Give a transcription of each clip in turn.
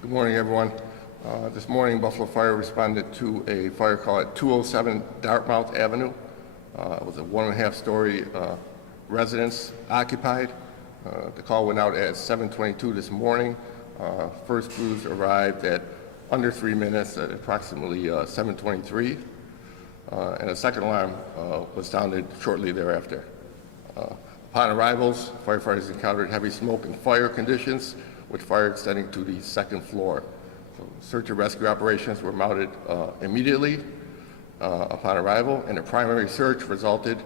Good morning, everyone. This morning, Buffalo Fire responded to a fire call at 207 Dartmouth Avenue. It was a 1.5-story residence occupied. The call went out at 7:22 this morning. First crews arrived at under 3 minutes at approximately 7:23, and a second alarm was sounded shortly thereafter. Upon arrivals, firefighters encountered heavy smoke and fire conditions, with fire extending to the second floor. So search and rescue operations were mounted immediately upon arrival, and the primary search resulted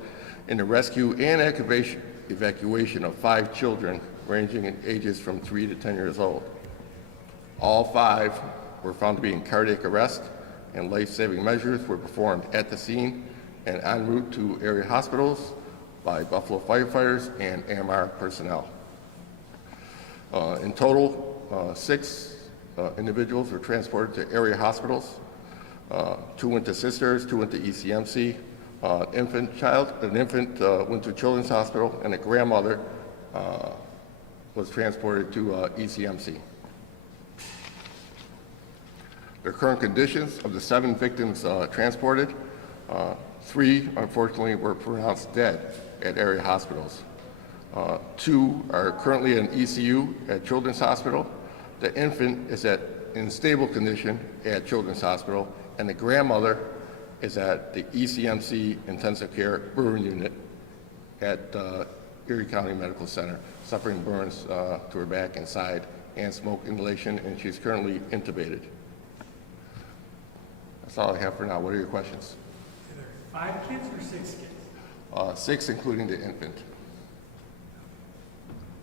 in the rescue and evacuation of 5 children ranging in ages from 3 to 10 years old. All 5 were found to be in cardiac arrest, and life-saving measures were performed at the scene and en route to area hospitals by Buffalo firefighters and AMR personnel. In total, 6 individuals were transported to area hospitals. 2 went to Sisters, 2 went to ECMC. An infant went to Children's Hospital, and a grandmother was transported to ECMC. The current conditions of the 7 victims transported, 3 unfortunately were pronounced dead at area hospitals. 2 are currently in ECU at Children's Hospital. The infant is in stable condition at Children's Hospital, and the grandmother is at the ECMC Intensive Care Burn Unit at Erie County Medical Center, suffering burns to her back and side and smoke inhalation, and she's currently intubated. That's all I have for now. What are your questions? Are there 5 kids or 6 kids? 6, including the infant.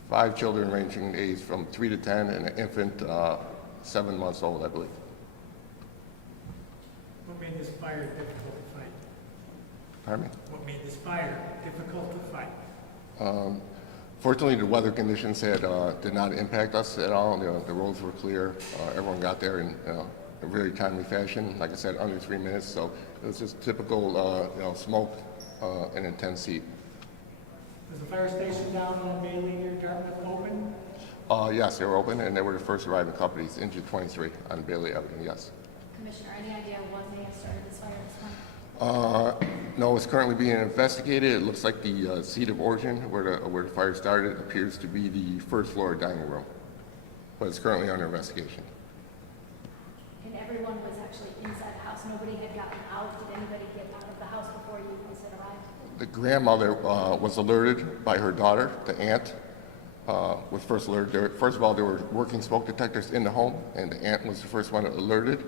5 children ranging in age from 3 to 10, and an infant 7 months old, I believe. What made this fire difficult to fight? Pardon me? What made this fire difficult to fight? Fortunately, the weather conditions did not impact us at all. The roads were clear. Everyone got there in a very timely fashion. Like I said, under 3 minutes. So it was just typical, smoke and intense heat. Was the fire station down on Bailey near Dartmouth open? Yes, they were open, and they were the first arriving companies, Engine 23 on Bailey Avenue, yes. Commissioner, any idea when they have started this fire this time? No, it's currently being investigated. It looks like the seat of origin where the fire started appears to be the first floor dining room, but it's currently under investigation. And everyone was actually inside the house. Nobody had gotten out. Did anybody get out of the house before you guys had arrived? The grandmother was alerted by her daughter, the aunt, was first alerted. First of all, there were working smoke detectors in the home, and the aunt was the first one alerted.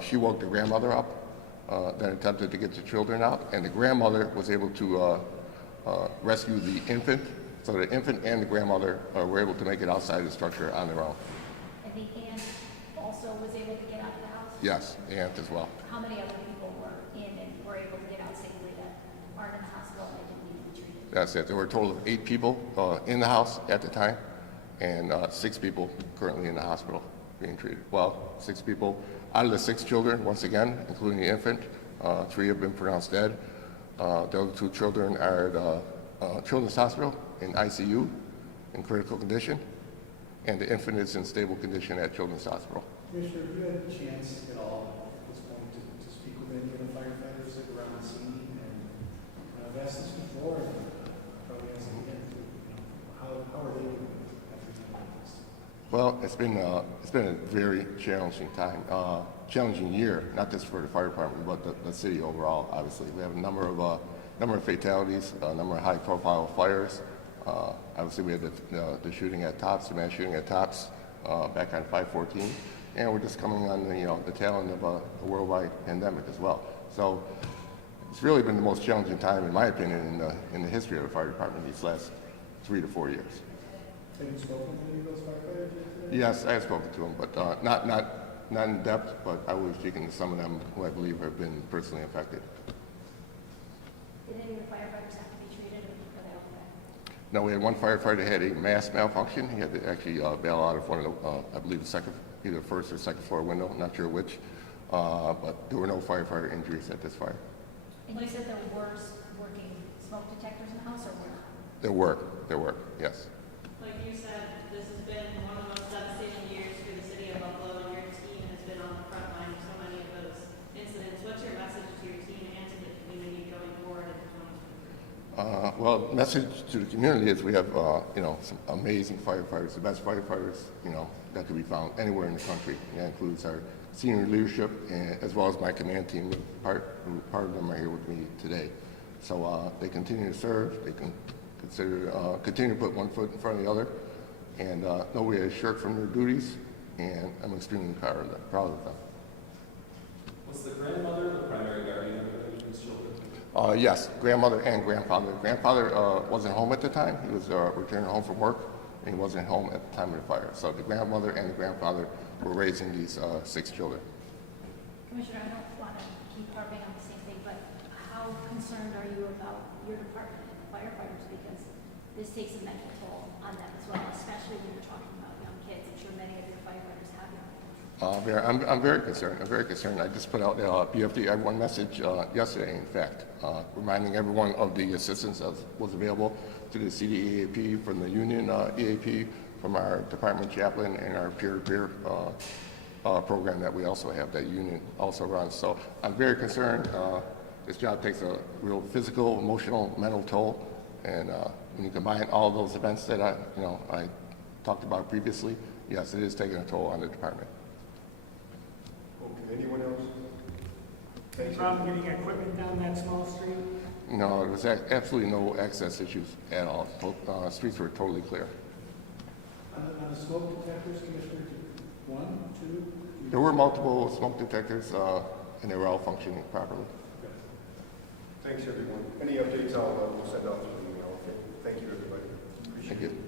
She woke the grandmother up, then attempted to get the children out, and the grandmother was able to rescue the infant. So the infant and the grandmother were able to make it outside the structure on their own. And the aunt also was able to get out of the house? Yes, the aunt as well. How many other people were in and were able to get out safely that aren't in the hospital and they didn't need to be treated? That's it. There were a total of 8 people in the house at the time, and 6 people currently in the hospital being treated. Well, 6 people out of the 6 children, once again, including the infant, 3 have been pronounced dead. The other 2 children are at Children's Hospital in ICU in critical condition, and the infant is in stable condition at Children's Hospital. Commissioner, have you had a chance at all at this point to speak with any of the firefighters that were on the scene? And I've asked this before, and probably ask it again. How are they doing after something like this? Well, it's been a very challenging time, challenging year, not just for the fire department, but the city overall. Obviously, we have a number of fatalities, a number of high-profile fires. Obviously, we had the shooting at Tops, the mass shooting at Tops back on 5/14, and we're just coming on the tail end of a worldwide pandemic as well. So it's really been the most challenging time, in my opinion, in the history of the fire department these last 3 to 4 years. Have you spoken to any of those firefighters yet today? Yes, I have spoken to them, but not in depth, but I was speaking to some of them who I believe have been personally affected. Did any of the firefighters have to be treated or were they okay? No, we had one firefighter had a mass malfunction. He had to actually bail out of one of the, I believe either first or second floor window, not sure which, but there were no firefighter injuries at this fire. And you said there were working smoke detectors in the house or were not? There were, yes. Like you said, this has been one of the most devastating years for the city of Buffalo. Well, message to the community is we have, some amazing firefighters, the best firefighters, that could be found anywhere in the country. That includes our senior leadership and as well as my command team. Part of them are here with me today. So they continue to serve. They can continue to put one foot in front of the other, and nobody has shirked from their duties. And I'm extremely proud of them. Was the grandmother the primary guardian of these children? Yes, grandmother and grandfather. Grandfather wasn't home at the time. He was returning home from work, and he wasn't home at the time of the fire. So the grandmother and the grandfather were raising these 6 children. Commissioner, I don't want to keep harping on the same thing, but how concerned are you about your department and the firefighters? Because this takes a mental toll on them as well, especially when you're talking about young kids. I'm sure many of your firefighters have young kids. I'm very concerned. I'm very concerned. I just put out a BFD everyone message yesterday, in fact, reminding everyone of the assistance that was available to the CDEAP, from the union EAP, from our department chaplain, and our peer-to-peer program that we also have, that union also runs. So I'm very concerned. This job takes a real physical, emotional, mental toll, and when you combine all those events that I talked about previously, yes, it is taking a toll on the department. Okay, anyone else? Any problem getting equipment down that small street? No, there was absolutely no access issues at all. Streets were totally clear. On the smoke detectors, Commissioner, 1, 2? There were multiple smoke detectors, and they were all functioning properly. Thanks, everyone. Any updates, we'll send out to the email. Okay, thank you, everybody. Appreciate Thank it. you.